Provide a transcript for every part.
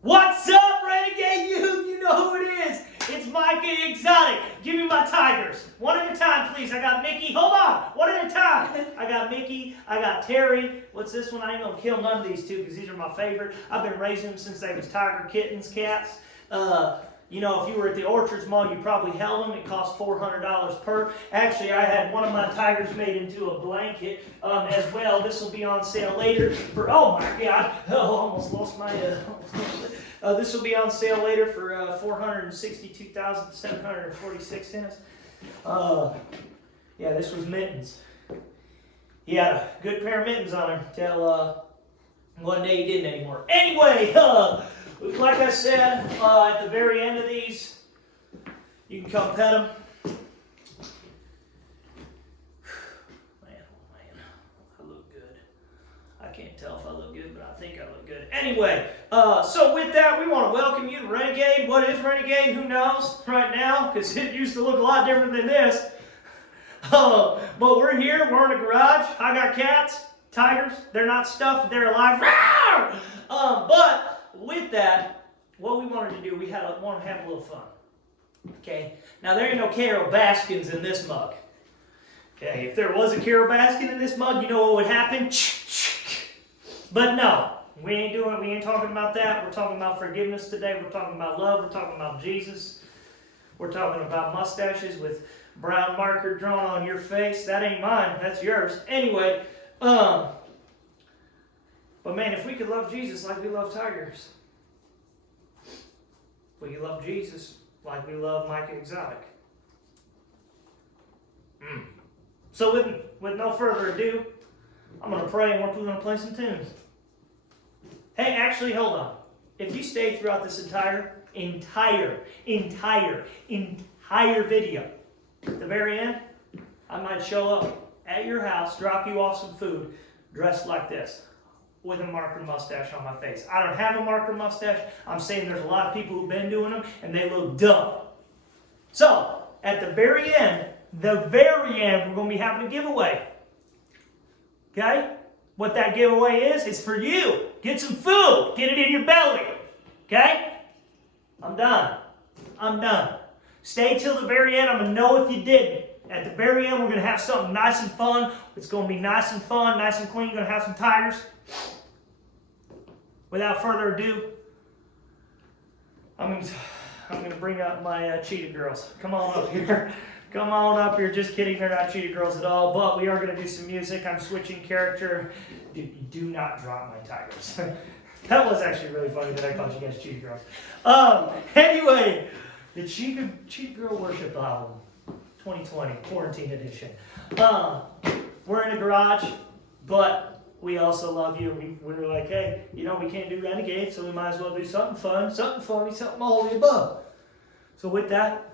What's up, Renegade Youth? You know who it is. It's MICAH Exotic. Give me my tigers. One at a time, please. I got Mickey. Hold on. One at a time. I got Mickey. I got Terry. What's this one? I ain't going to kill none of these two because these are my favorite. I've been raising them since they was tiger kittens, cats. You know, if you were at the Orchards Mall, you probably held them. It cost $400 per. Actually, I had one of my tigers made into a blanket as well. This will be on sale later for, oh my God, almost lost my, this will be on sale later for $462,746. Yeah, this was mittens. He had a good pair of mittens on him till one day he didn't anymore. Anyway, like I said, at the very end of these, you can come pet them. Man, oh man, I look good. I can't tell if I look good, but I think I look good. Anyway, so with that, we want to welcome you to Renegaid. What is Renegaid? Who knows right now? Because it used to look a lot different than this. But we're here. We're in a garage. I got cats, tigers. They're not stuffed. They're alive. But with that, what we wanted to do, we want to have a little fun. Okay? Now, there ain't no Carol Baskins in this mug. Okay? If there was a Carol Baskin in this mug, you know what would happen? But no, we ain't talking about that. We're talking about forgiveness today. We're talking about love. We're talking about Jesus. We're talking about mustaches with brown marker drawn on your face. That ain't mine. That's yours. Anyway, but man, if we could love Jesus like we love tigers, we could love Jesus like we love MICAH Exotic. So with no further ado, I'm going to pray and we're going to play some tunes. Hey, actually, hold on. If you stay throughout this entire video, at the very end, I might show up at your house, drop you off some food, dressed like this, with a marker mustache on my face. I don't have a marker mustache. I'm saying there's a lot of people who've been doing them, and they look dumb. So, at the very end, we're going to be having a giveaway. Okay? What that giveaway is for you. Get some food. Get it in your belly. Okay? I'm done. Stay till the very end. I'm going to know if you didn't. At the very end, we're going to have something nice and fun. It's going to be nice and fun, nice and clean. Going to have some tigers. Without further ado, I'm going to bring up my cheetah girls. Come on up here. Come on up here. Just kidding, they're not cheetah girls at all. But we are going to do some music. I'm switching character. Dude, you do not drop my tigers. That was actually really funny that I called you guys cheetah girls. Anyway, the Cheetah Girl Worship album, 2020, quarantine edition. We're in a garage, but we also love you. We were like, hey, you know, we can't do Renegade, so we might as well do something fun, something funny, something all of the above. So with that,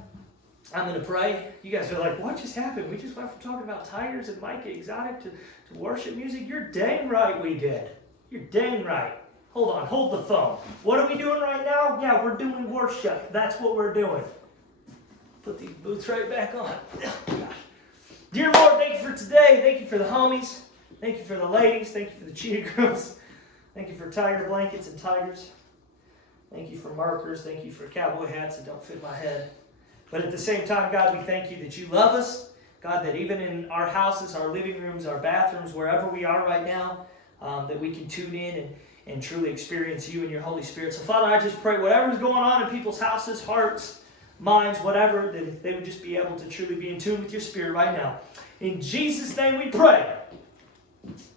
I'm going to pray. You guys are like, what just happened? We just went from talking about tigers and MICAH Exotic to worship music. You're dang right we did. You're dang right. Hold on, hold the phone. What are we doing right now? Yeah, we're doing worship. That's what we're doing. Put these boots right back on. Oh, gosh. Dear Lord, thank you for today. Thank you for the homies. Thank you for the ladies. Thank you for the cheetah girls. Thank you for tiger blankets and tigers. Thank you for markers. Thank you for cowboy hats that don't fit my head. But at the same time, God, we thank you that you love us. God, that even in our houses, our living rooms, our bathrooms, wherever we are right now, that we can tune in and truly experience you and your Holy Spirit. So, Father, I just pray whatever's going on in people's houses, hearts, minds, whatever, that they would just be able to truly be in tune with your Spirit right now. In Jesus' name we pray. It's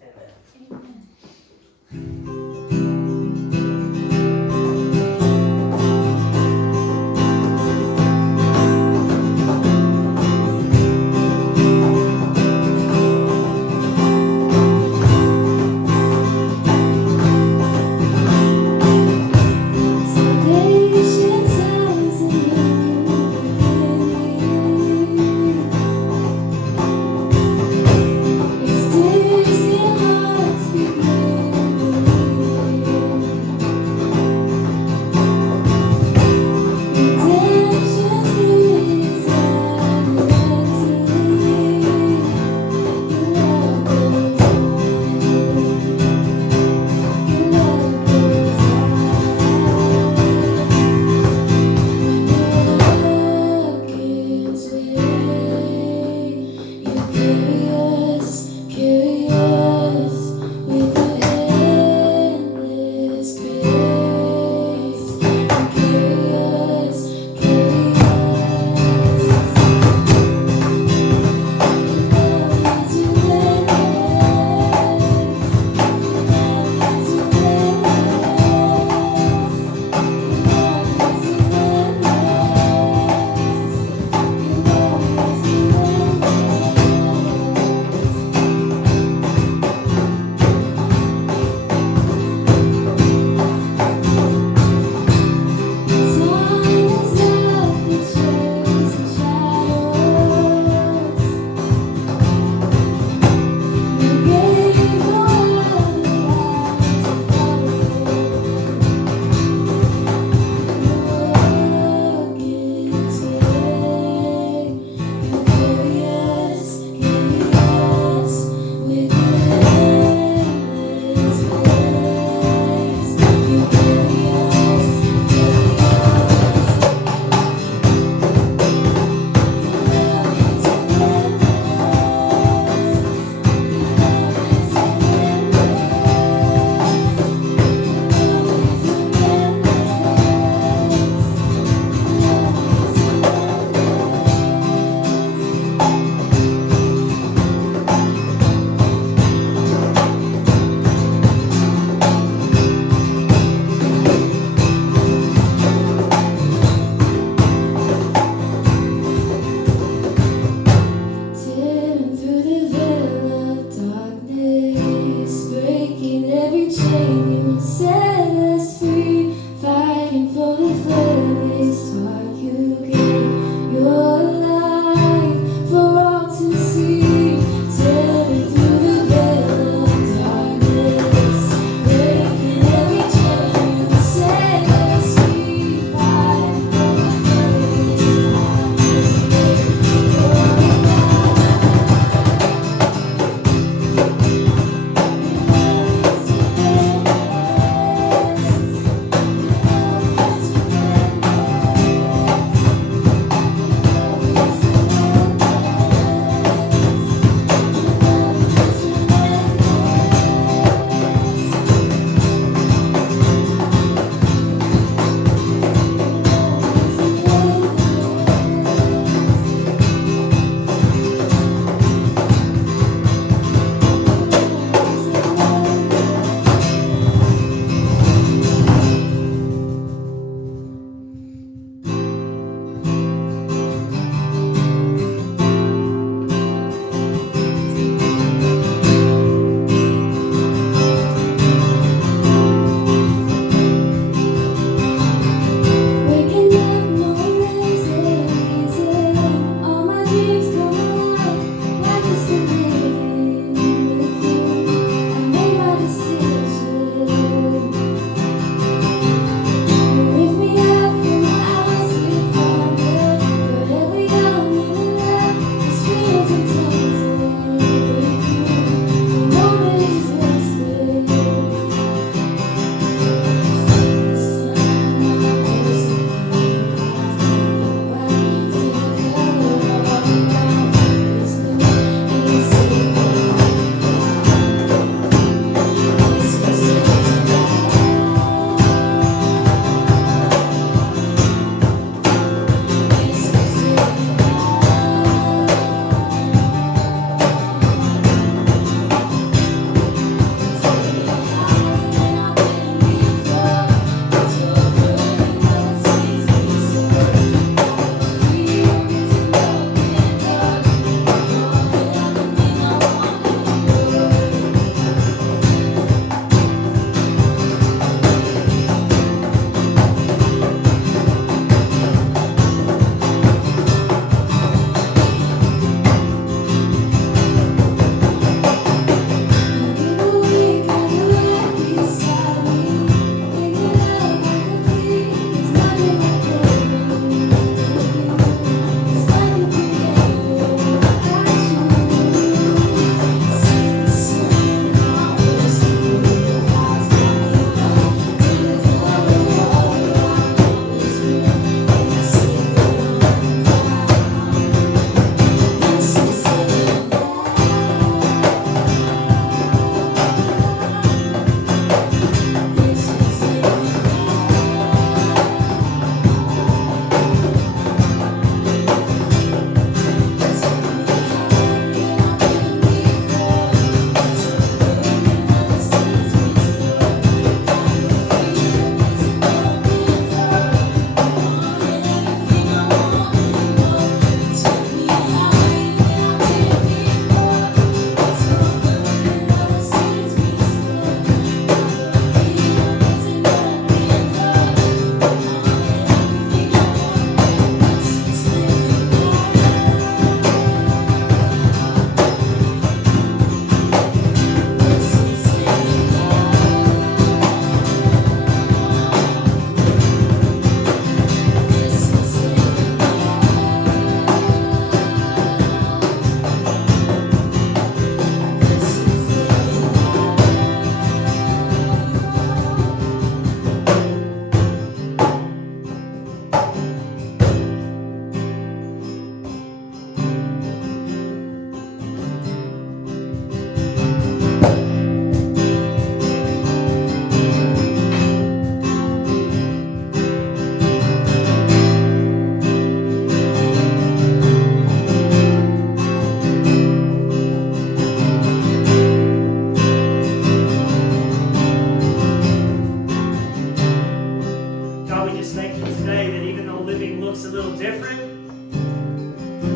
we just thank you today that even though living looks a little different,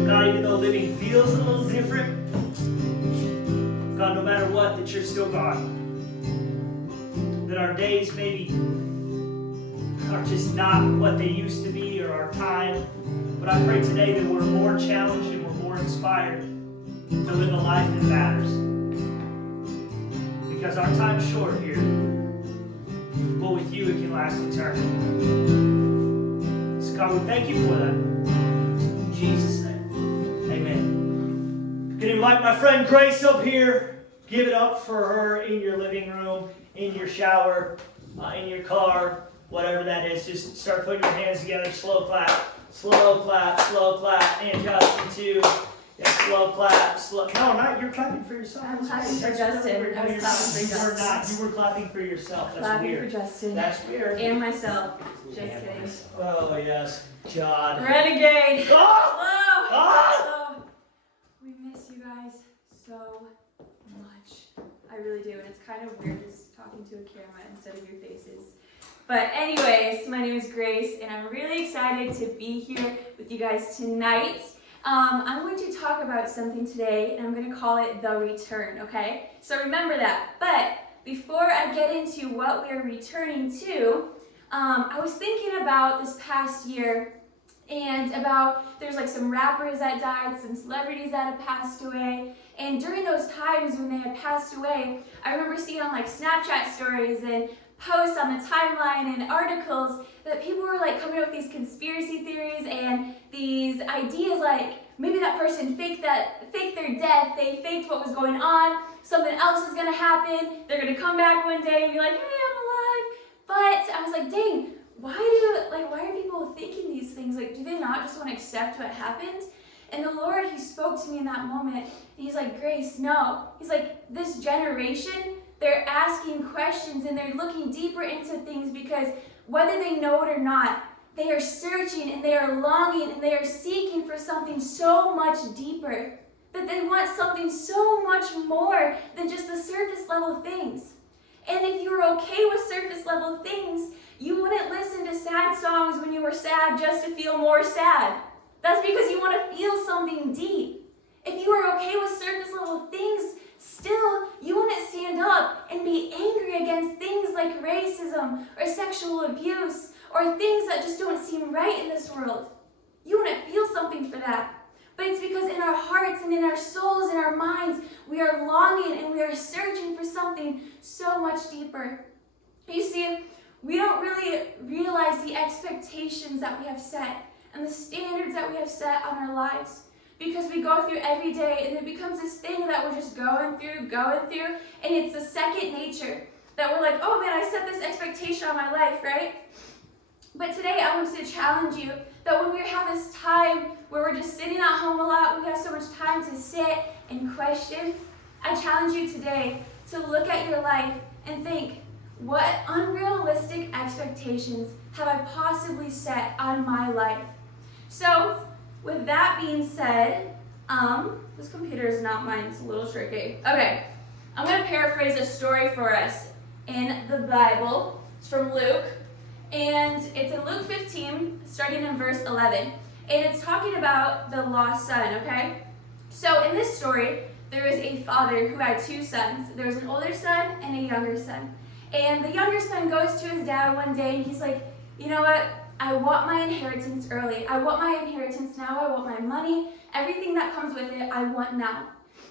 God, even though living feels a little different, God, no matter what, that you're still God. That our days maybe are just not what they used to be, or our time. But I pray today that we're more challenged and we're more inspired to live a life that matters. Because our time's short here, but with you it can last eternity. So God, we thank you for that. In Jesus' name, amen. Can you invite my friend Grace up here? Give it up for her in your living room, in your shower, in your car, whatever that is. Just start putting your hands together. Slow clap, slow clap, slow clap. And Justin too. Yeah, slow clap, slow. No, not you're clapping for yourself. I'm clapping for Justin. I was clapping for Justin. You were not. You were clapping for yourself. That's clapping weird. For Justin. That's weird. And myself. Just kidding. Oh yes, God. Renegaid. Oh! Hello. Ah! Oh, we miss you guys so much. I really do, and it's kind of weird just talking to a camera instead of your faces. But anyways, my name is Grace, and I'm really excited to be here with you guys tonight. I'm going to talk about something today, and I'm going to call it the return, okay? So remember that. But before I get into what we are returning to, I was thinking about this past year and about there's like some rappers that died, some celebrities that have passed away. And during those times when they had passed away, I remember seeing on like Snapchat stories and posts on the timeline and articles that people were like coming up with these conspiracy theories and these ideas like maybe that person faked their death, they faked what was going on, something else is gonna happen, they're gonna come back one day and be like, hey, I'm alive. But I was like, dang, why are people thinking these things? Like, do they not just want to accept what happened? And the Lord, he spoke to me in that moment, and he's like, Grace, no. He's like, this generation, they're asking questions and they're looking deeper into things because whether they know it or not, they are searching and they are longing and they are seeking for something so much deeper, that they want something so much more than just the surface level things. And if you were okay with surface level things, you wouldn't listen to sad songs when you were sad just to feel more sad. That's because you want to feel something deep. If you are okay with surface level things, still, you wouldn't stand up and be angry against things like racism or sexual abuse or things that just don't seem right in this world. You wouldn't feel something for that. But it's because in our hearts and in our souls and our minds, we are longing and we are searching for something so much deeper. You see, we don't really realize the expectations that we have set and the standards that we have set on our lives. Because we go through every day and it becomes this thing that we're just going through, and it's a second nature that we're like, oh man, I set this expectation on my life, right? But today I want to challenge you that when we have this time where we're just sitting at home a lot, we have so much time to sit and question, I challenge you today to look at your life and think, what unrealistic expectations have I possibly set on my life? So, with that being said, this computer is not mine, it's a little tricky. Okay, I'm going to paraphrase a story for us in the Bible. It's from Luke, and it's in Luke 15, starting in verse 11. And it's talking about the lost son, okay? So in this story, there is a father who had two sons. There was an older son and a younger son. And the younger son goes to his dad one day, and he's like, you know what? I want my inheritance early. I want my inheritance now. I want my money. Everything that comes with it, I want now.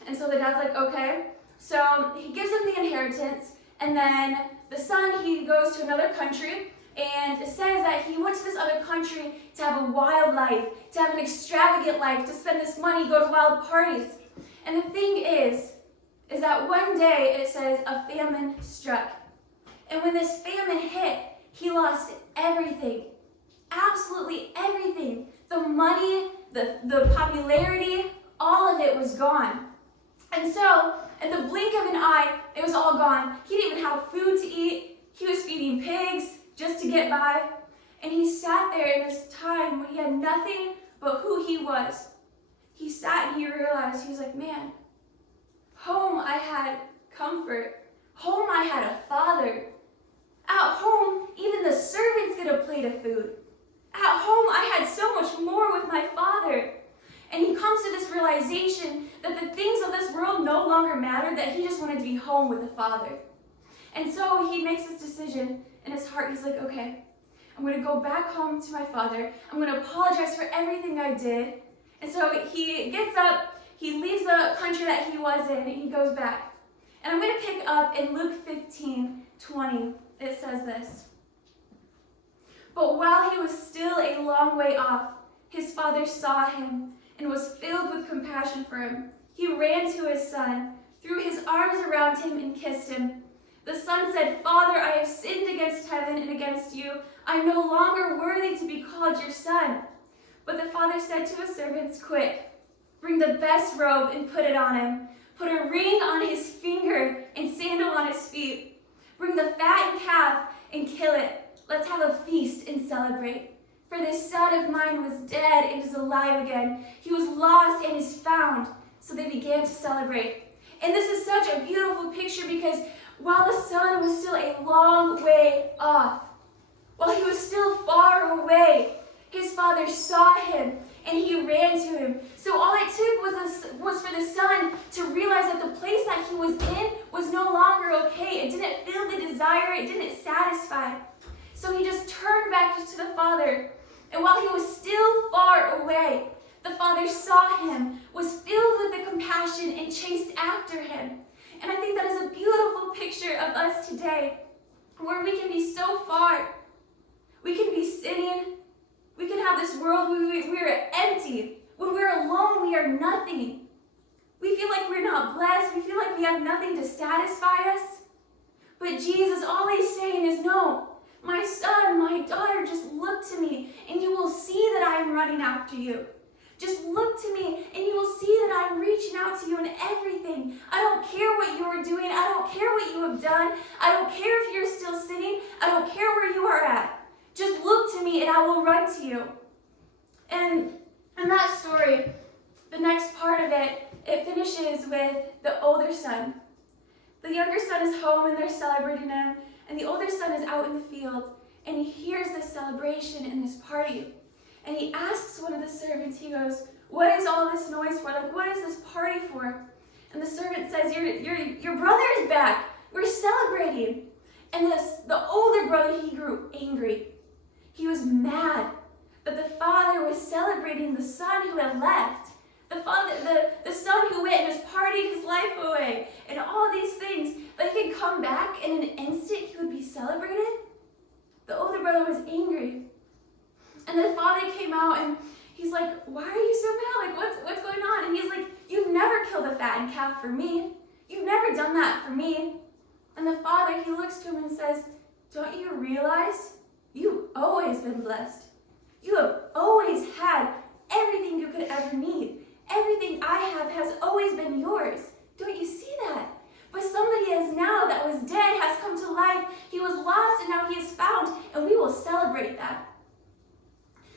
And so the dad's like, okay. So he gives him the inheritance, and then the son, he goes to another country, and it says that he went to this other country to have a wild life, to have an extravagant life, to spend this money, go to wild parties. And the thing is that one day it says a famine struck. And when this famine hit, he lost everything. Absolutely everything. The money, the popularity, all of it was gone. And so, in the blink of an eye, it was all gone. He didn't even have food to eat. He was feeding pigs just to get by. And he sat there in this time when he had nothing but who he was. He sat and he realized, he was like, man, home I had comfort. Home I had a father. At home, even the servants get get a plate of food. At home, I had so much more with my Father. And he comes to this realization that the things of this world no longer mattered, that he just wanted to be home with the Father. And so he makes this decision in his heart. He's like, okay, I'm going to go back home to my Father. I'm going to apologize for everything I did. And so he gets up, he leaves the country that he was in, and he goes back. And I'm going to pick up in Luke 15:20. It says this. But while he was still a long way off, his father saw him and was filled with compassion for him. He ran to his son, threw his arms around him, and kissed him. The son said, Father, I have sinned against heaven and against you. I am no longer worthy to be called your son. But the father said to his servants, quick, bring the best robe and put it on him. Put a ring on his finger and sandal on his feet. Bring the fattened calf and kill it. Let's have a feast and celebrate. For this son of mine was dead and is alive again. He was lost and is found. So they began to celebrate. And this is such a beautiful picture because while the son was still a long way off, while he was still far away, his father saw him and he ran to him. So all it took was for the son to realize that the place that he was in was no longer okay. It didn't fill the desire. It didn't satisfy. So he just turned back to the father. And while he was still far away, the father saw him, was filled with the compassion, and chased after him. And I think that is a beautiful picture of us today, where we can be so far. We can be sinning. We can have this world where we are empty. When we're alone, we are nothing. We feel like we're not blessed. We feel like we have nothing to satisfy us. But Jesus, all he's saying is, no, my son, my daughter, just look to me, and you will see that I am running after you. Just look to me, and you will see that I'm reaching out to you in everything. I don't care what you are doing. I don't care what you have done. I don't care if you're still sinning. I don't care where you are at. Just look to me, and I will run to you. And in that story, the next part of it, it finishes with the older son. The younger son is home, and they're celebrating him. And the older son is out in the field, and he hears this celebration and this party. And he asks one of the servants, he goes, what is all this noise for? Like, what is this party for? And the servant says, your brother is back. We're celebrating. And the older brother, he grew angry. He was mad that the father was celebrating the son who had left. The son who went and just partied his life away. And all these things, that he could come back in an instant, he would be celebrated. The older brother was angry. And the father came out and he's like, why are you so mad? Like, what's going on? And he's like, you've never killed a fattened calf for me. You've never done that for me. And the father, he looks to him and says, don't you realize you've always been blessed? You have always had everything you could ever need. Everything I have has always been yours. Don't you see that? But somebody is now that was dead has come to life. He was lost and now he is found, and we will celebrate that.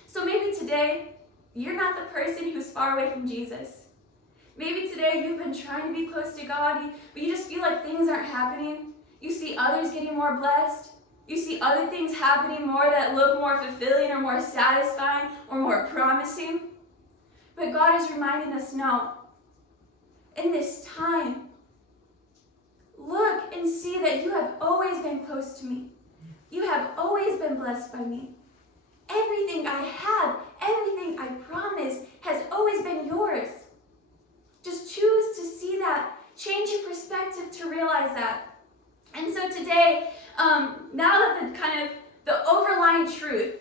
So maybe today, you're not the person who's far away from Jesus. Maybe today you've been trying to be close to God, but you just feel like things aren't happening. You see others getting more blessed. You see other things happening more that look more fulfilling or more satisfying or more promising. But God is reminding us, no, in this time, look and see that you have always been close to me. You have always been blessed by me. Everything I have, everything I promise has always been yours. Just choose to see that. Change your perspective to realize that. And so today, now that the overlying truth,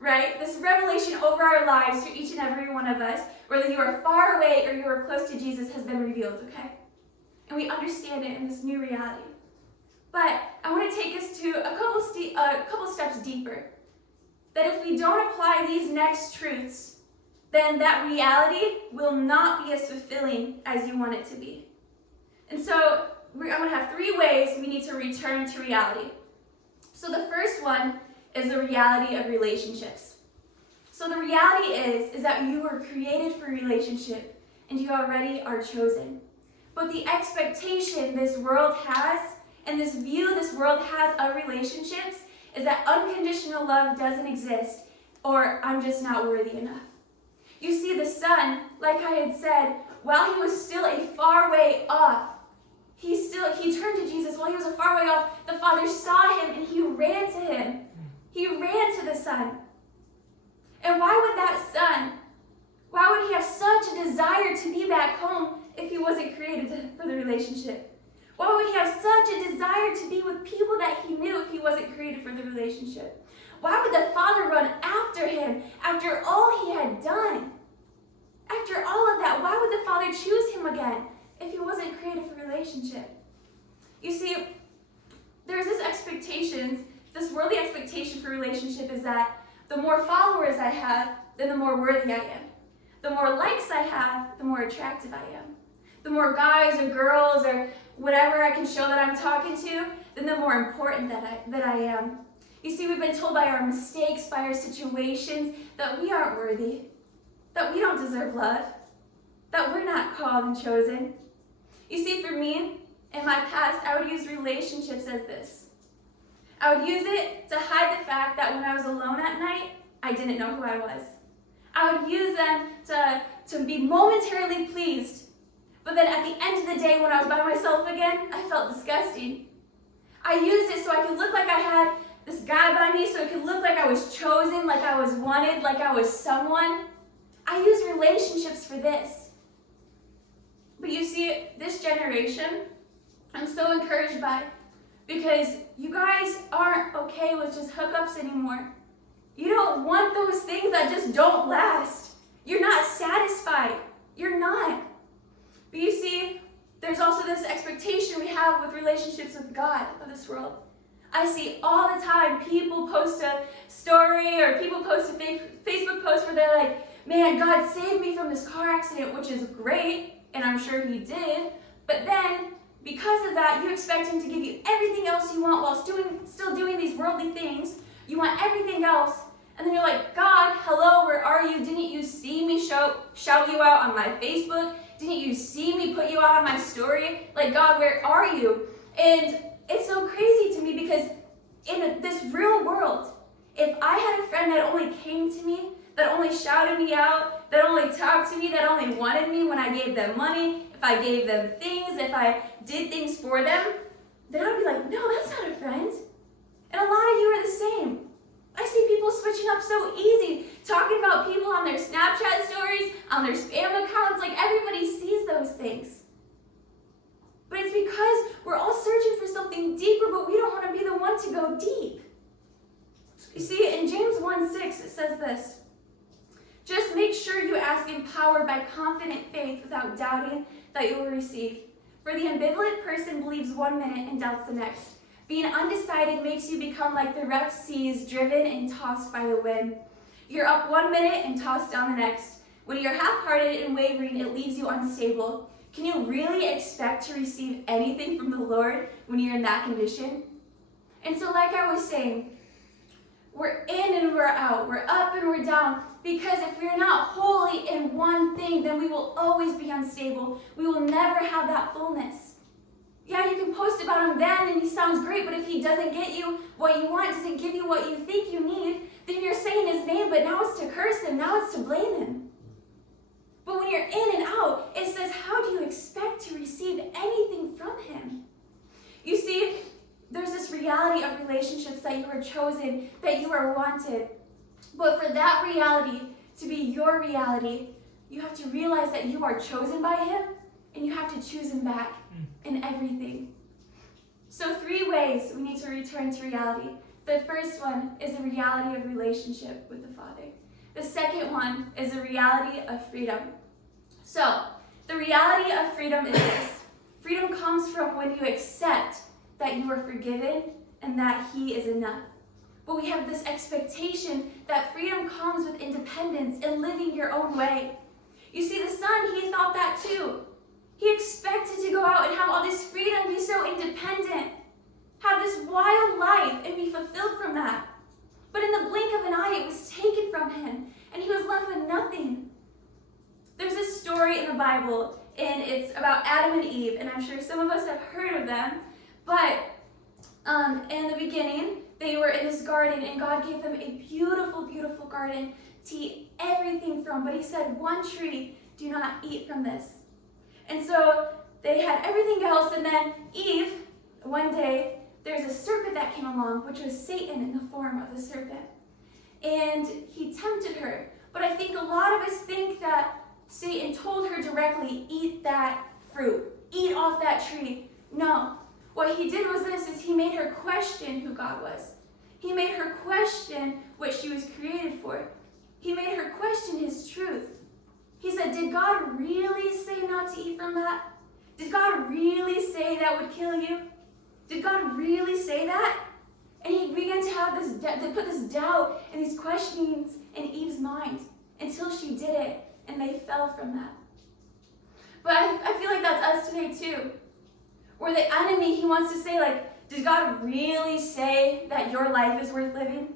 right, this revelation over our lives for each and every one of us, whether you are far away or you are close to Jesus, has been revealed, okay? And we understand it in this new reality. But I want to take us to a couple steps deeper. That if we don't apply these next truths, then that reality will not be as fulfilling as you want it to be. And so I'm going to have 3 ways we need to return to reality. So the first one is the reality of relationships. So the reality is that you were created for relationship and you already are chosen. But the expectation this world has and this view this world has of relationships is that unconditional love doesn't exist, or I'm just not worthy enough. You see, the Son, like I had said, while he was still a far way off, he turned to Jesus while he was a far way off. The Father saw him and he ran to him. He ran to the Son. And why would he have such a desire to be back home if he wasn't created for the relationship? Why would he have such a desire to be with people that he knew if he wasn't created for the relationship? Why would the Father run after him after all he had done? After all of that, why would the Father choose him again if he wasn't created for relationship? You see, there's this worldly expectation for relationship is that the more followers I have, then the more worthy I am. The more likes I have, the more attractive I am. The more guys or girls or whatever I can show that I'm talking to, then the more important that I am. You see, we've been told by our mistakes, by our situations, that we aren't worthy, that we don't deserve love, that we're not called and chosen. You see, for me, in my past, I would use relationships as this. I would use it to hide the fact that when I was alone at night, I didn't know who I was. I would use them to be momentarily pleased, but then at the end of the day, when I was by myself again, I felt disgusting. I used it so I could look like I had this guy by me, so it could look like I was chosen, like I was wanted, like I was someone. I use relationships for this. But you see, this generation, I'm so encouraged by, because you guys aren't okay with just hookups anymore. You don't want those things that just don't last. You're not satisfied. You're not. But you see, there's also this expectation we have with relationships with God of this world. I see all the time people post a story or people post a Facebook post where they're like, man, God saved me from this car accident, which is great, and I'm sure he did. But then, because of that, you expect him to give you everything else you want while still doing these worldly things. You want everything else. And then you're like, God, hello, where are you? Didn't you see me shout you out on my Facebook? Didn't you see me put you out on my story? Like, God, where are you? And it's so crazy to me because in this real world, if I had a friend that only came to me, that only shouted me out, that only talked to me, that only wanted me when I gave them money, if I gave them things, if I did things for them, then I'd be like, no, that's not a friend. And a lot of you are the same. I see people switching up so easy, talking about people on their Snapchat stories, on their spam accounts, like everybody sees those things. But it's because we're all searching for something deeper, but we don't want to be the one to go deep. You see, in James 1:6, it says this: just make sure you ask empowered by confident faith without doubting that you will receive. For the ambivalent person believes 1 minute and doubts the next. Being undecided makes you become like the rough seas driven and tossed by the wind. You're up 1 minute and tossed down the next. When you're half-hearted and wavering, it leaves you unstable. Can you really expect to receive anything from the Lord when you're in that condition? And so like I was saying, we're in and we're out. We're up and we're down. Because if we're not wholly in one thing, then we will always be unstable. We will never have that fullness. Yeah, you can post about him then and he sounds great, but if he doesn't get you what you want, doesn't give you what you think you need, then you're saying his name, but now it's to curse him, now it's to blame him. But when you're in and out, it says, how do you expect to receive anything from him? You see, there's this reality of relationships that you are chosen, that you are wanted. But for that reality to be your reality, you have to realize that you are chosen by him and you have to choose him back in everything. So 3 ways we need to return to reality. The first one is the reality of relationship with the Father. The second one is the reality of freedom. So, the reality of freedom is this. Freedom comes from when you accept that you are forgiven and that he is enough. But we have this expectation that freedom comes with independence and living your own way. You see, the Son, he thought that too. He expected to go out and have all this freedom, be so independent, have this wild life and be fulfilled from that. But in the blink of an eye, it was taken from him, and he was left with nothing. There's this story in the Bible, and it's about Adam and Eve, and I'm sure some of us have heard of them. But in the beginning, they were in this garden, and God gave them a beautiful, beautiful garden to eat everything from. But he said, one tree, do not eat from this. And so they had everything else, and then Eve, one day, there's a serpent that came along, which was Satan in the form of a serpent. And he tempted her. But I think a lot of us think that Satan told her directly, eat that fruit, eat off that tree. No. What he did was this, is he made her question who God was. He made her question what she was created for. He made her question his truth. He said, did God really say not to eat from that? Did God really say that would kill you? Did God really say that? And he began to have this, to put this doubt and these questionings in Eve's mind until she did it, and they fell from that. But I feel like that's us today too. Where the enemy, he wants to say, like, did God really say that your life is worth living?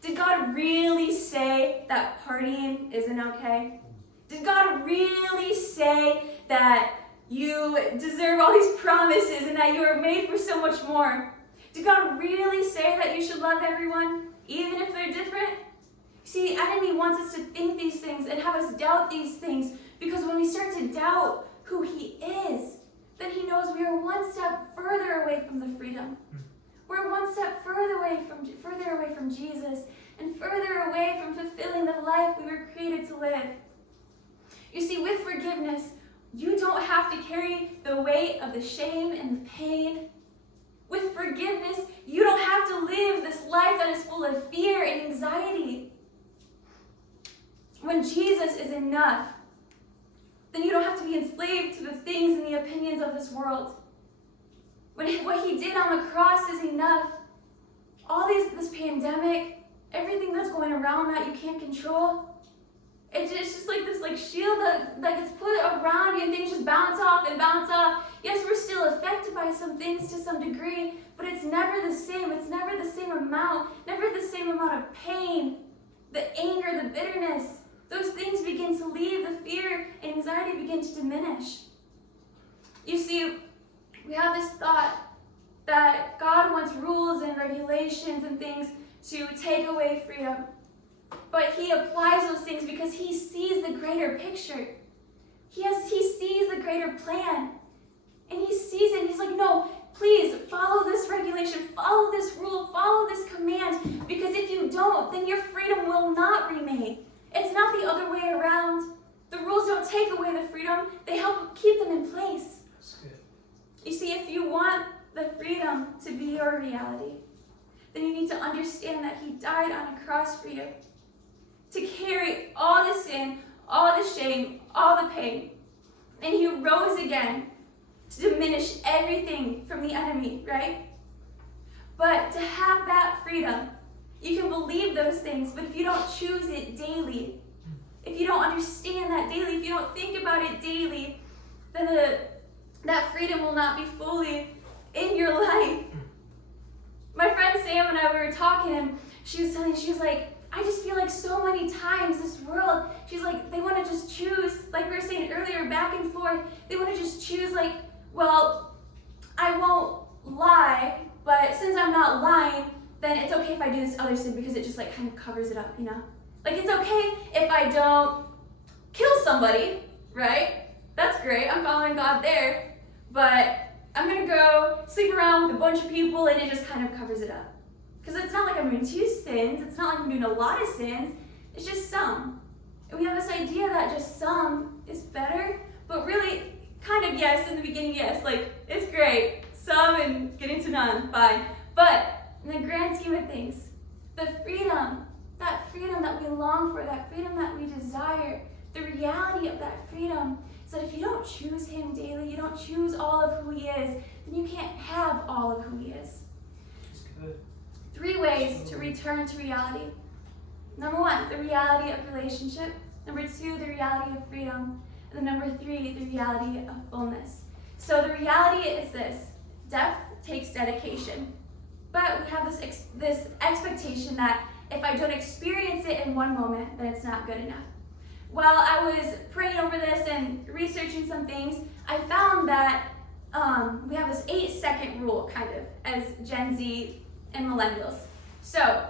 Did God really say that partying isn't okay? Did God really say that you deserve all these promises and that you are made for so much more? Did God really say that you should love everyone, even if they're different? See, the enemy wants us to think these things and have us doubt these things, because when we start to doubt who he is, then he knows we are one step further away from the freedom. We're one step further away from Jesus, and further away from fulfilling the life we were created to live. You see, with forgiveness, you don't have to carry the weight of the shame and the pain. With forgiveness, you don't have to live this life that is full of fear and anxiety. When Jesus is enough, then you don't have to be enslaved to the things and the opinions of this world. When what he did on the cross is enough, all this pandemic, everything that's going around that you can't control, it's just like this shield that gets put around you, and things just bounce off and bounce off. Yes, we're still affected by some things to some degree, but it's never the same. It's never the same amount, never the same amount of pain, the anger, the bitterness. Those things begin to leave, the fear and anxiety begin to diminish. You see, we have this thought that God wants rules and regulations and things to take away freedom. But he applies those things because he sees the greater picture. He sees the greater plan. And he sees it, and he's like, no, please follow this regulation, follow this rule, follow this command, because if you don't, then your freedom will not remain. It's not the other way around. The rules don't take away the freedom, they help keep them in place. That's good. You see, if you want the freedom to be your reality, then you need to understand that he died on a cross for you, to carry all the sin, all the shame, all the pain. And he rose again to diminish everything from the enemy, right? But to have that freedom, you can believe those things, but if you don't choose it daily, if you don't understand that daily, if you don't think about it daily, then that freedom will not be fully in your life. My friend Sam and I, we were talking, and she was like, I just feel like so many times this world, she's like, they want to just choose, like we were saying earlier, back and forth, they want to just choose, like, well, I won't lie, but since I'm not lying, then it's okay if I do this other sin because it just like kind of covers it up, you know? Like, it's okay if I don't kill somebody, right? That's great, I'm following God there, but I'm gonna go sleep around with a bunch of people and it just kind of covers it up. Because it's not like I'm doing 2 sins, it's not like I'm doing a lot of sins, it's just some. And we have this idea that just some is better, but really, kind of yes, in the beginning, yes, like, it's great, some and getting to none, fine. But in the grand scheme of things, the freedom that we long for, that freedom that we desire, the reality of that freedom is that if you don't choose him daily, you don't choose all of who he is, then you can't have all of who he is. That's good. 3 ways to return to reality. Number 1, the reality of relationship. Number 2, the reality of freedom. And then number 3, the reality of fullness. So the reality is this: depth takes dedication. But we have this expectation that if I don't experience it in one moment, then it's not good enough. While I was praying over this and researching some things, I found that we have this 8-second rule, kind of, as Gen Z and millennials. So,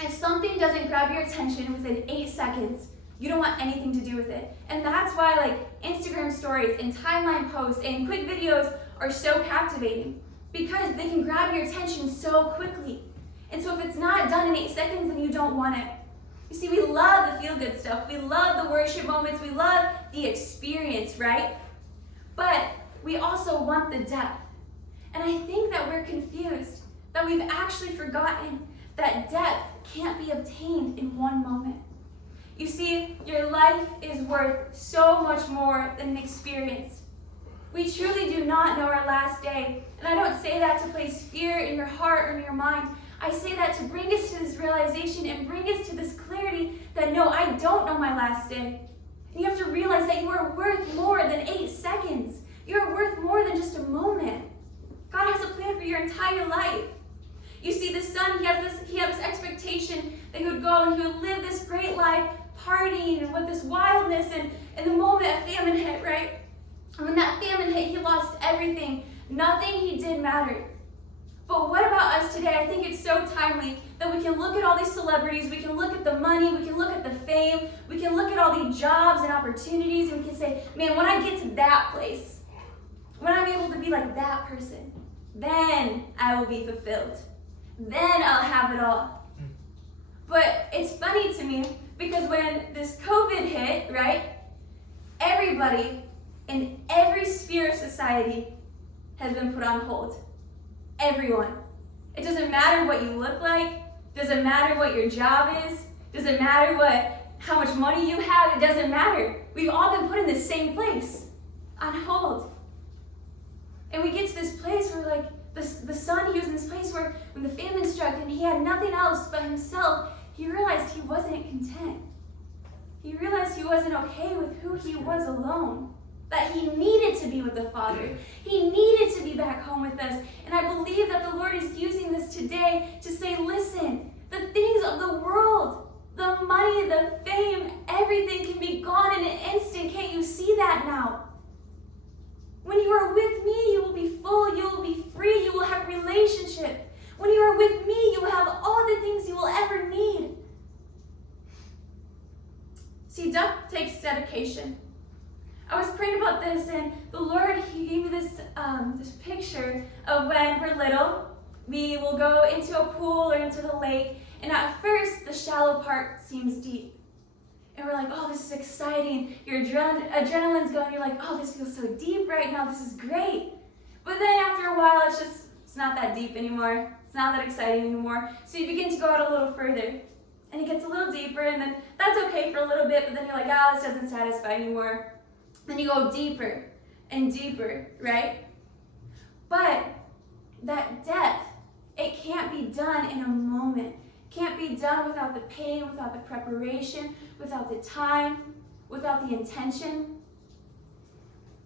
if something doesn't grab your attention within 8 seconds, you don't want anything to do with it. And that's why like Instagram stories and timeline posts and quick videos are so captivating, because they can grab your attention so quickly. And so if it's not done in 8 seconds, then you don't want it. You see, we love the feel-good stuff. We love the worship moments. We love the experience, right? But we also want the depth. And I think that we're confused, that we've actually forgotten that depth can't be obtained in one moment. You see, your life is worth so much more than an experience. We truly do not know our last day. And I don't say that to place fear in your heart or in your mind. I say that to bring us to this realization and bring us to this clarity that no, I don't know my last day. And you have to realize that you are worth more than 8 seconds. You are worth more than just a moment. God has a plan for your entire life. You see, the son, he had this expectation that he would go and he would live this great life, partying and with this wildness, and the moment a famine hit, right? And when that famine hit, he lost everything. Nothing he did mattered. But what about us today? I think it's so timely that we can look at all these celebrities, we can look at the money, we can look at the fame, we can look at all these jobs and opportunities, and we can say, man, when I get to that place, when I'm able to be like that person, then I will be fulfilled. Then I'll have it all. But it's funny to me because when this COVID hit, right, everybody in every sphere of society has been put on hold. Everyone. It doesn't matter what you look like, doesn't matter what your job is, doesn't matter how much money you have, it doesn't matter. We've all been put in the same place, on hold. And we get to this place where like, the son, he was in this place where when the famine struck and he had nothing else but himself, he realized he wasn't content. He realized he wasn't okay with who he was alone. That he needed to be with the Father. He needed to be back home with us. And I believe that the Lord is using this today to say, listen, the things of the world, the money, the fame, everything can be gone in an instant. Can't you see that now? When you are with me, you will be full, you will be free, you will have relationship. When you are with me, you will have all the things you will ever need. See, depth takes dedication. I was praying about this, and the Lord, he gave me this picture of when we're little, we will go into a pool or into the lake, and at first, the shallow part seems deep. And we're like, oh, this is exciting. Your adrenaline's going. You're like, oh, this feels so deep right now. This is great. But then after a while, it's not that deep anymore. It's not that exciting anymore. So you begin to go out a little further. And it gets a little deeper, and then that's okay for a little bit, but then you're like, oh, this doesn't satisfy anymore. Then you go deeper and deeper, right? But that depth, it can't be done in a moment. Can't be done without the pain, without the preparation, without the time, without the intention.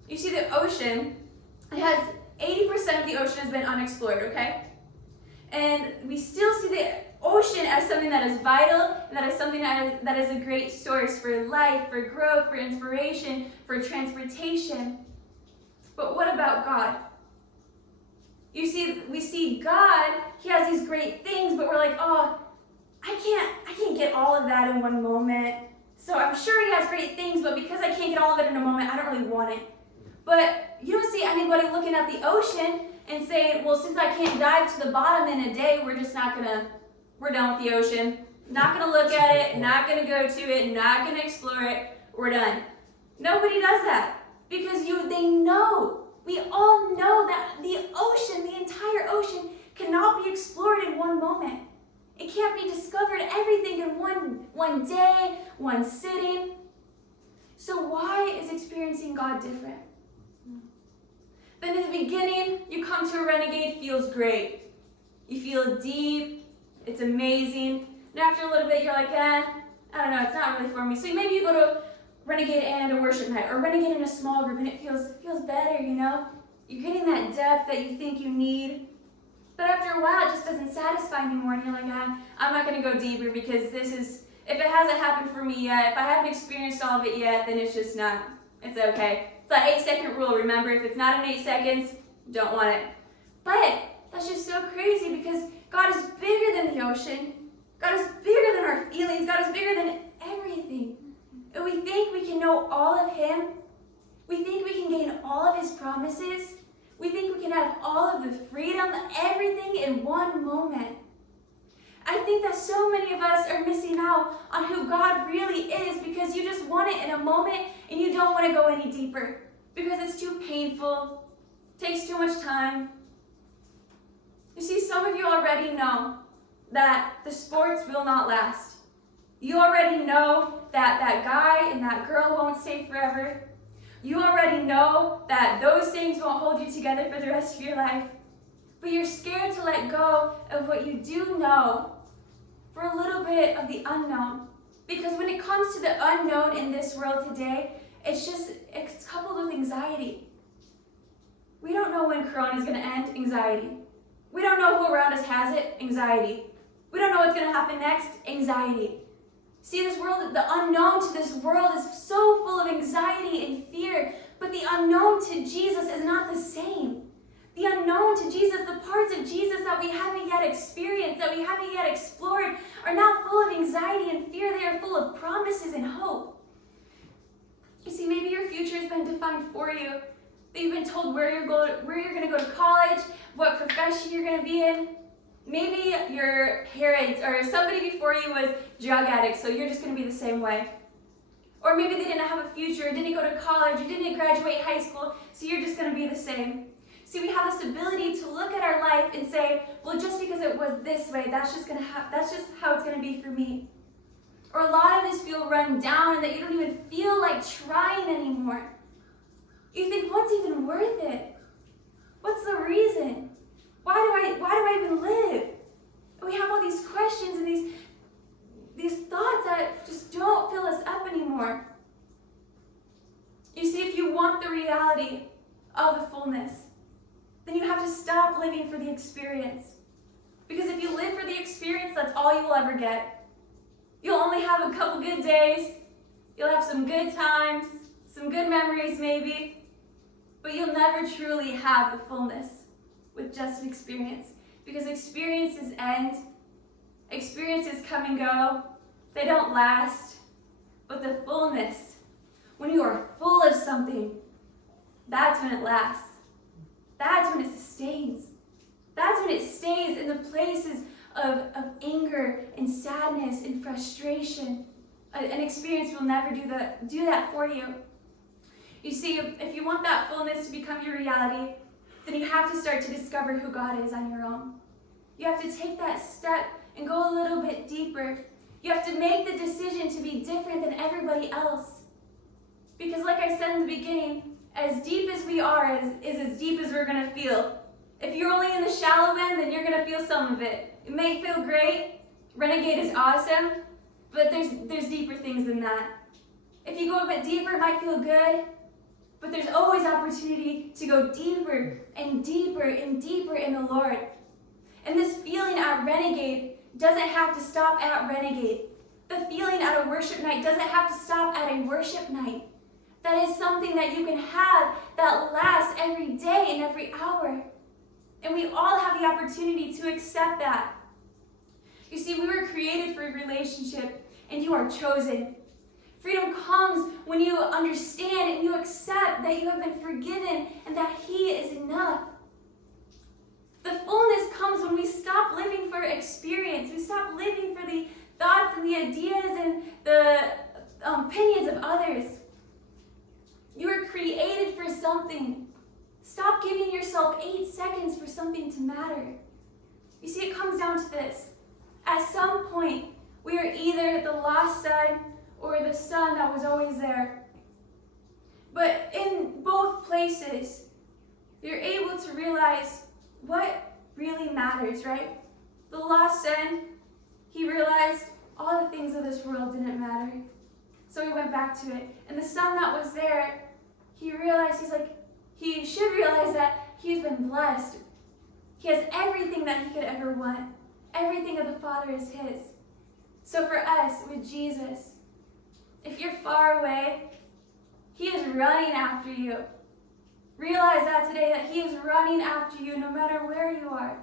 You see, the ocean, it has 80% of the ocean has been unexplored, okay? And we still see the ocean as something that is vital, and that is something that is a great source for life, for growth, for inspiration, for transportation. But what about God? You see, we see God, he has these great things, but we're like, oh, I can't get all of that in one moment. So I'm sure he has great things, but because I can't get all of it in a moment, I don't really want it. But you don't see anybody looking at the ocean and saying, well, since I can't dive to the bottom in a day, we're done with the ocean. Not gonna look at it, not gonna go to it, not gonna explore it, we're done. Nobody does that because they know, we all know that the ocean, the entire ocean, cannot be explored in one moment. It can't be discovered everything in one day, one sitting. So why is experiencing God different? Then in the beginning, you come to a Renegaid, feels great. You feel deep, it's amazing. And after a little bit, you're like, I don't know, it's not really for me. So maybe you go to Renegaid and a worship night, or Renegaid in a small group, and it feels better, you know? You're getting that depth that you think you need. But after a while, it just doesn't satisfy anymore, and you're like, I'm not going to go deeper because if it hasn't happened for me yet, if I haven't experienced all of it yet, then it's just not, it's okay. It's that 8-second rule, remember? If it's not in 8 seconds, don't want it. But that's just so crazy because God is bigger than the ocean. God is bigger than our feelings. God is bigger than everything. And we think we can know all of him. We think we can gain all of his promises. We think we can have all of the freedom, everything in one moment. I think that so many of us are missing out on who God really is because you just want it in a moment and you don't want to go any deeper because it's too painful, takes too much time. You see, some of you already know that the sports will not last. You already know that that guy and that girl won't stay forever. You already know that those things won't hold you together for the rest of your life. But you're scared to let go of what you do know for a little bit of the unknown. Because when it comes to the unknown in this world today, it's coupled with anxiety. We don't know when Corona is going to end, anxiety. We don't know who around us has it, anxiety. We don't know what's going to happen next, anxiety. See, this world, the unknown to this world is so full of anxiety and fear, but the unknown to Jesus is not the same. The unknown to Jesus, the parts of Jesus that we haven't yet experienced, that we haven't yet explored, are not full of anxiety and fear. They are full of promises and hope. You see, maybe your future has been defined for you. That you've been told where you're going to go to college, what profession you're going to be in. Maybe your parents or somebody before you was drug addicts, so you're just going to be the same way. Or maybe they didn't have a future, didn't go to college, or didn't graduate high school, so you're just going to be the same. See, we have this ability to look at our life and say, well, just because it was this way, that's just how it's going to be for me. Or a lot of us feel run down and that you don't even feel like trying anymore. You think, what's even worth it? What's the reason? Why do I even live? And we have all these questions and these thoughts that just don't fill us up anymore. You see, if you want the reality of the fullness, then you have to stop living for the experience. Because if you live for the experience, that's all you will ever get. You'll only have a couple good days. You'll have some good times, some good memories maybe, but you'll never truly have the fullness with just an experience. Because experiences end, experiences come and go, they don't last, but the fullness, when you are full of something, that's when it lasts. That's when it sustains. That's when it stays in the places of anger and sadness and frustration. An experience will never do that for you. You see, if you want that fullness to become your reality, then you have to start to discover who God is on your own. You have to take that step and go a little bit deeper. You have to make the decision to be different than everybody else. Because like I said in the beginning, as deep as we are is as deep as we're going to feel. If you're only in the shallow end, then you're going to feel some of it. It may feel great. Renegaid is awesome. But there's deeper things than that. If you go a bit deeper, it might feel good. But there's always opportunity to go deeper and deeper and deeper in the Lord. And this feeling at Renegaid doesn't have to stop at Renegaid. The feeling at a worship night doesn't have to stop at a worship night. That is something that you can have that lasts every day and every hour. And we all have the opportunity to accept that. You see, we were created for a relationship, and you are chosen. Freedom comes when you understand and you accept that you have been forgiven and that He is enough. The fullness comes when we stop living for experience. We stop living for the thoughts and the ideas and the opinions of others. You were created for something. Stop giving yourself 8 seconds for something to matter. You see, it comes down to this. At some point, we are either the lost son or the son that was always there. But in both places, you're able to realize what really matters, right? The lost son, he realized all the things of this world didn't matter. So he went back to it. And the son that was there, he realized, he should realize that he's been blessed. He has everything that he could ever want. Everything of the Father is his. So for us, with Jesus, if you're far away, He is running after you. Realize that today, that He is running after you no matter where you are.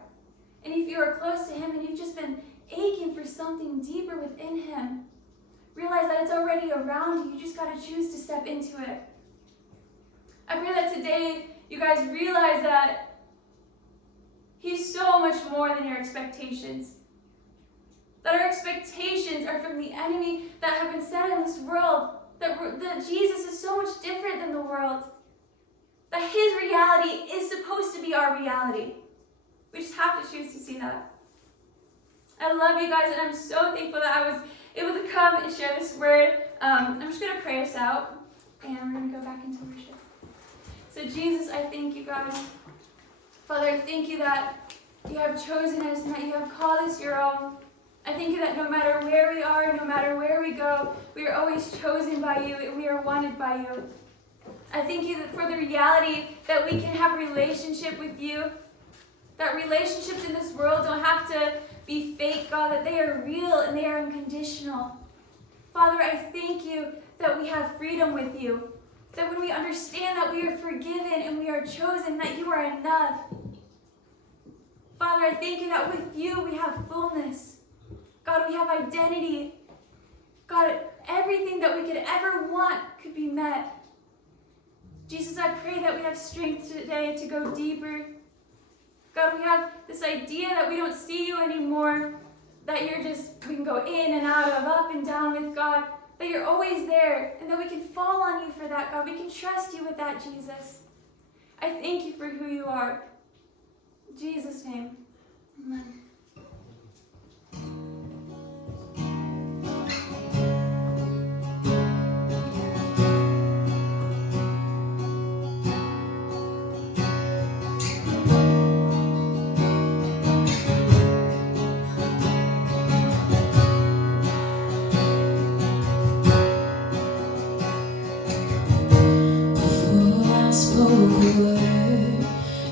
And if you are close to him and you've just been aching for something deeper within him, realize that it's already around you. You just got to choose to step into it. I pray that today you guys realize that he's so much more than your expectations. That our expectations are from the enemy that have been set in this world. That Jesus is so much different than the world. That his reality is supposed to be our reality. We just have to choose to see that. I love you guys, and I'm so thankful that I was able to come and share this word. I'm just going to pray us out, and we're going to go back into worship. So Jesus, I thank you, God. Father, I thank you that you have chosen us and that you have called us your own. I thank you that no matter where we are, no matter where we go, we are always chosen by you and we are wanted by you. I thank you for the reality that we can have a relationship with you, that relationships in this world don't have to be fake, God, that they are real and they are unconditional. Father, I thank you that we have freedom with you, that when we understand that we are forgiven and we are chosen, that you are enough. Father, I thank you that with you we have fullness. God, we have identity. God, everything that we could ever want could be met. Jesus, I pray that we have strength today to go deeper. God, we have this idea that we don't see you anymore, that we can go in and out of, up and down with God, that you're always there, and that we can fall on you for that, God. We can trust you with that, Jesus. I thank you for who you are. In Jesus' name, amen.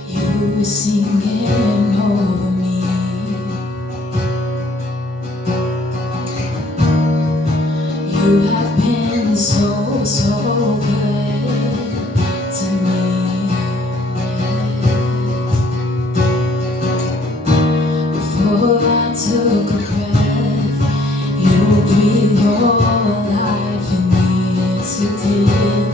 You were singing over me. You have been so, so good to me. Before I took a breath, you breathed your life in me. Yes, you did.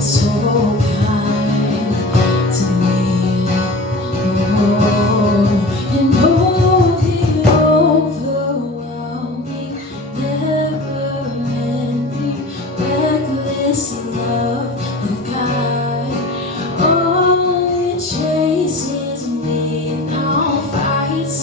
So kind to me, oh, and oh, the overwhelming, never-ending, reckless love of God. Oh, it chases me, now fights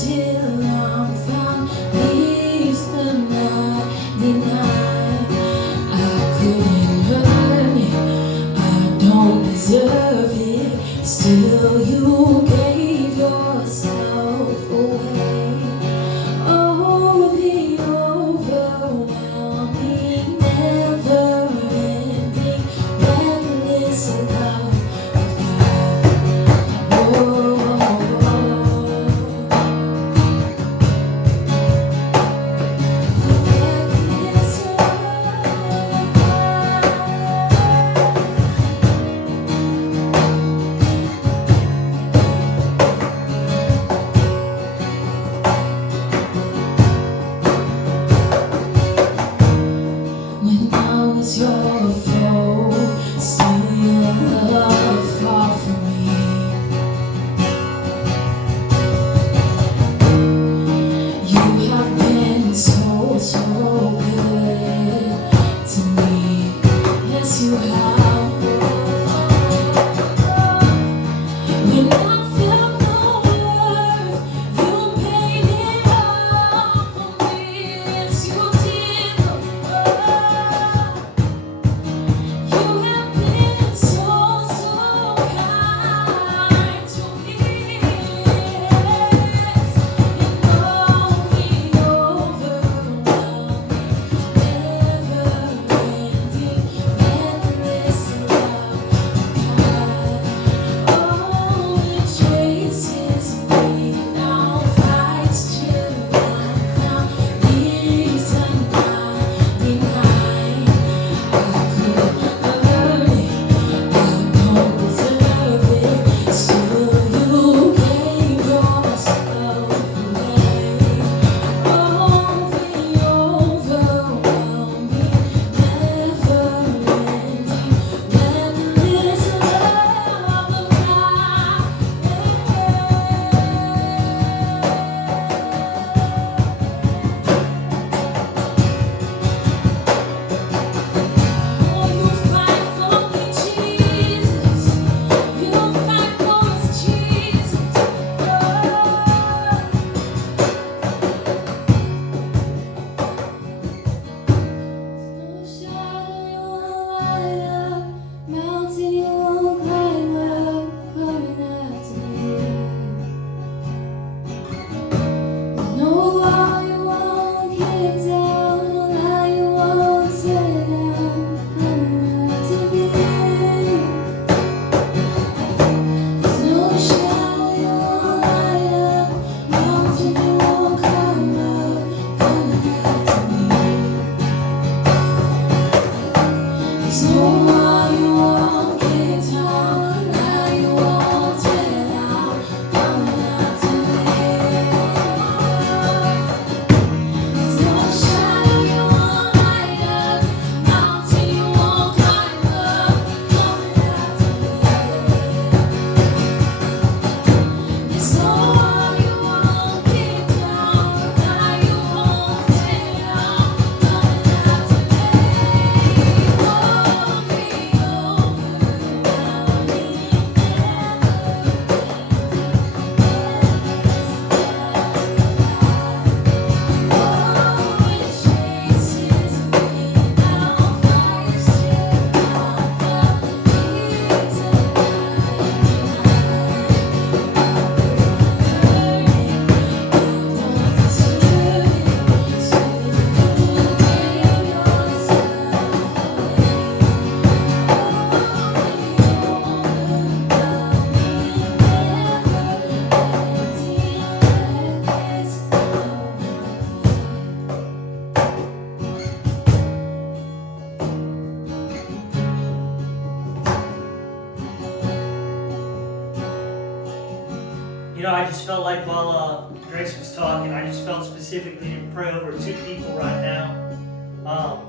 I just felt like while Grace was talking, I just felt specifically to pray over 2 people right now.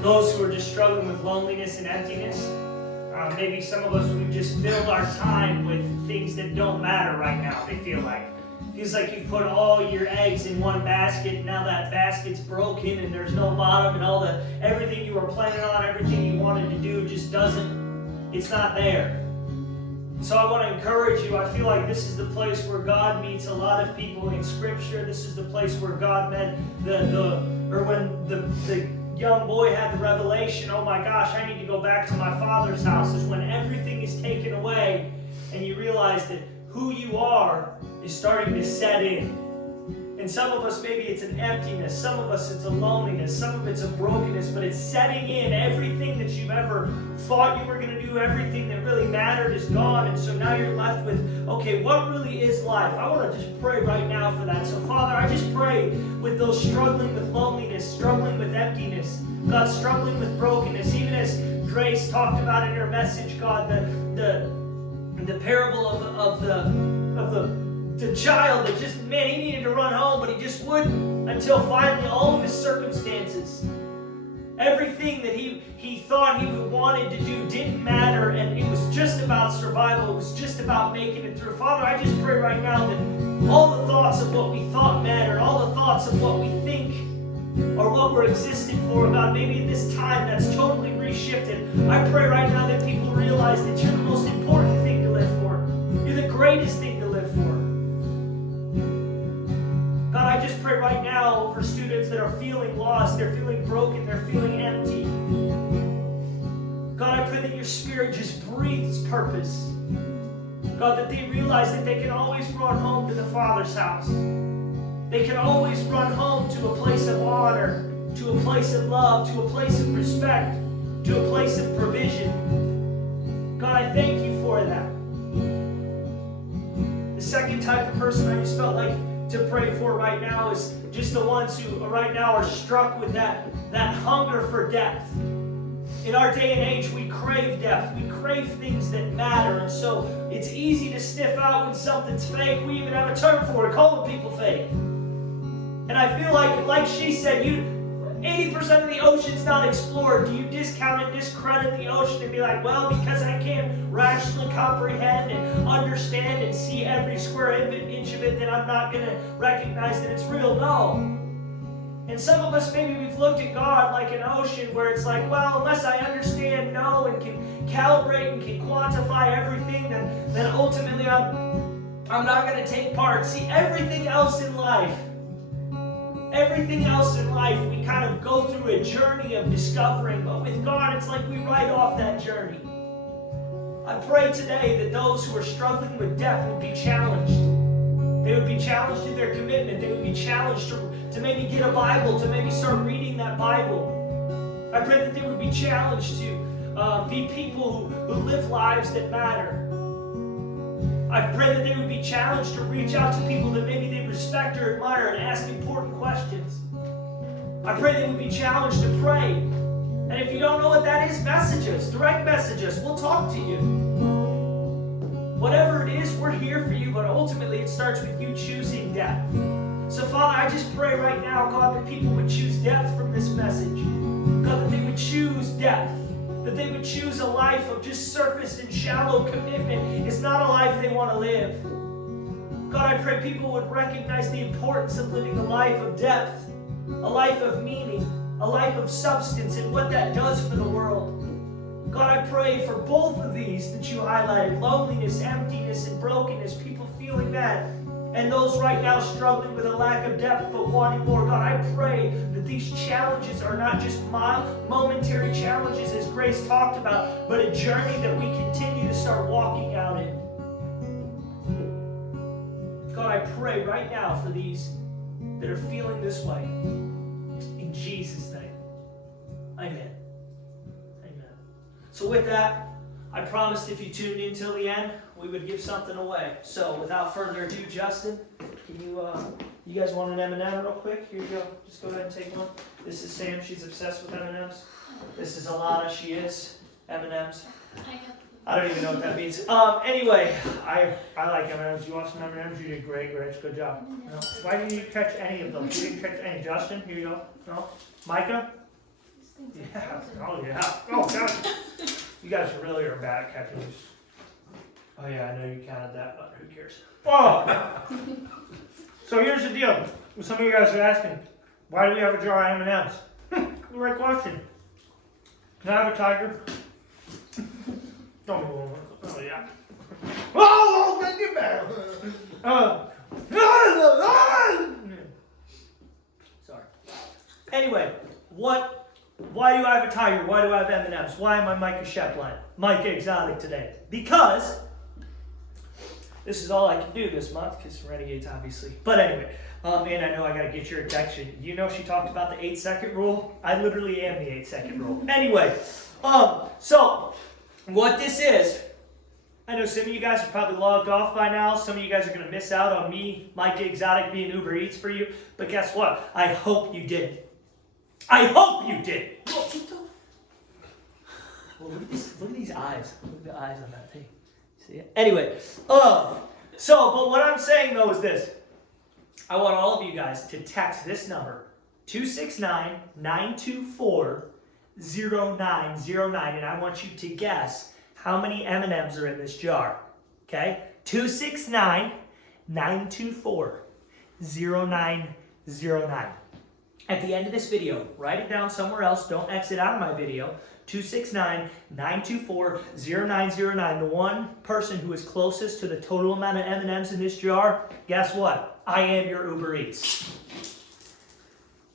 Those who are just struggling with loneliness and emptiness. Maybe some of us, we've just filled our time with things that don't matter right now, they feel like. It feels like you've put all your eggs in one basket, and now that basket's broken and there's no bottom, and everything you were planning on, everything you wanted to do just it's not there. So I want to encourage you. I feel like this is the place where God meets a lot of people in Scripture. This is the place where God met when the young boy had the revelation, oh my gosh, I need to go back to my Father's house, is when everything is taken away and you realize that who you are is starting to set in. And some of us, maybe it's an emptiness, some of us it's a loneliness, some of it's a brokenness, but it's setting in. Everything that you've ever thought you were going to do, everything that really mattered is gone, and so now you're left with, okay, what really is life? I want to just pray right now for that. So Father, I just pray with those struggling with loneliness, struggling with emptiness, God, struggling with brokenness, even as Grace talked about in her message, God, the parable of the child that just, man, he needed to run home, but he just wouldn't, until finally all of his circumstances, everything that he thought he wanted to do didn't matter, and it was just about survival. It was just about making it through. Father, I just pray right now that all the thoughts of what we thought mattered, all the thoughts of what we think or what we're existing for, God, maybe in this time that's totally reshifted. I pray right now that people realize that you're the most important thing to live for. You're the greatest thing to live for. God, I just pray right now for students that are feeling lost, they're feeling broken, they're feeling empty. God, I pray that your Spirit just breathes purpose. God, that they realize that they can always run home to the Father's house. They can always run home to a place of honor, to a place of love, to a place of respect, to a place of provision. God, I thank you for that. The second type of person I just felt like to pray for right now is just the ones who right now are struck with that hunger for depth. In our day and age, we crave depth. We crave things that matter. And so it's easy to sniff out when something's fake. We even have a term for it, calling people fake. And I feel like she said, 80% of the ocean's not explored. Do you discount and discredit the ocean and be like, well, because I can't rationally comprehend and understand and see every square inch of it, that I'm not going to recognize that it's real? No. And some of us, maybe we've looked at God like an ocean where it's like, well, unless I understand, know, and can calibrate and can quantify everything, then ultimately I'm not going to take part. See, everything else in life, we kind of go through a journey of discovering, but with God, it's like we write off that journey. I pray today that those who are struggling with depth would be challenged. They would be challenged in their commitment. They would be challenged to maybe get a Bible, to maybe start reading that Bible. I pray that they would be challenged to be people who live lives that matter. I pray that they would be challenged to reach out to people that maybe they respect or admire and ask important questions. I pray they would be challenged to pray. And if you don't know what that is, message us, direct message us. We'll talk to you. Whatever it is, we're here for you, but ultimately it starts with you choosing depth. So Father, I just pray right now, God, that people would choose depth from this message. God, that they would choose depth. That they would choose a life of just surface and shallow commitment. It's not a life they want to live. God, I pray people would recognize the importance of living a life of depth, a life of meaning, a life of substance, and what that does for the world. God, I pray for both of these that you highlighted, loneliness, emptiness, and brokenness, people feeling that, and those right now struggling with a lack of depth but wanting more. God, I pray that these challenges are not just momentary challenges, as Grace talked about, but a journey that we continue to start walking out in. God, I pray right now for these that are feeling this way. In Jesus' name. Amen. Amen. So with that, I promised if you tuned in till the end, we would give something away. So without further ado, Justin, can you guys want an M&M real quick? Here you go. Just go ahead and take one. This is Sam. She's obsessed with M&Ms. This is Alana. She is M&Ms. I have I don't even know what that means. Anyway, I like M&M's. You want some M&M's? You did great, Grace. Good job. No. Why didn't you catch any of them? You didn't catch any. Justin, here you go. No? Micah? Yeah. Oh, yeah. Oh, gosh. You guys really are bad at catching these. Oh, yeah, I know you counted that, but who cares? Oh! So here's the deal. Some of you guys are asking, why do we have a jar of M&M's? The right question. Can I have a tiger? Oh, yeah. Oh, get your back. Sorry. Anyway, why do I have a tiger? Why do I have M&M's? Why am I MICAH Shepline? MICAH Exotic today. Because this is all I can do this month, because Renegades, obviously. But anyway, and I know I got to get your attention. You know she talked about the 8-second rule? I literally am the 8-second rule. Anyway, so what this is, I know some of you guys are probably logged off by now. Some of you guys are going to miss out on me, MICAH Exotic, being Uber Eats for you. But guess what? I hope you did. I hope you did. Well, look at these eyes. Look at the eyes on that thing. See it? Anyway, but what I'm saying though is this. I want all of you guys to text this number, 269-924-0909, and I want you to guess how many M&Ms are in this jar. Okay? 269-924-0909. At the end of this video, write it down somewhere else. Don't exit out of my video. 269-924-0909. The one person who is closest to the total amount of M&Ms in this jar, guess what? I am your Uber Eats.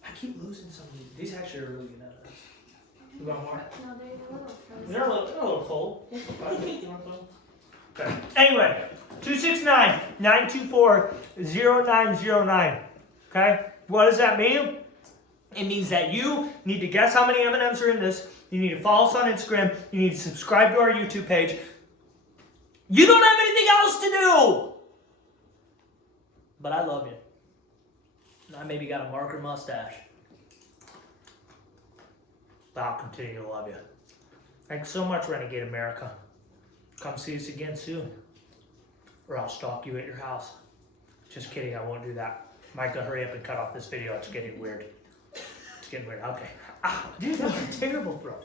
I keep losing some of these. These actually are really good M&Ms. You want more? No, they're a little frozen. They're a little cold. Okay. Anyway, 269-924-0909. Okay? What does that mean? It means that you need to guess how many M&Ms are in this. You need to follow us on Instagram. You need to subscribe to our YouTube page. You don't have anything else to do! But I love you. I maybe got a marker mustache. But I'll continue to love you. Thanks so much, Renegade America. Come see us again soon. Or I'll stalk you at your house. Just kidding, I won't do that. Micah, hurry up and cut off this video. It's getting weird. It's getting weird. Okay. Ah, dude, that was a terrible throw.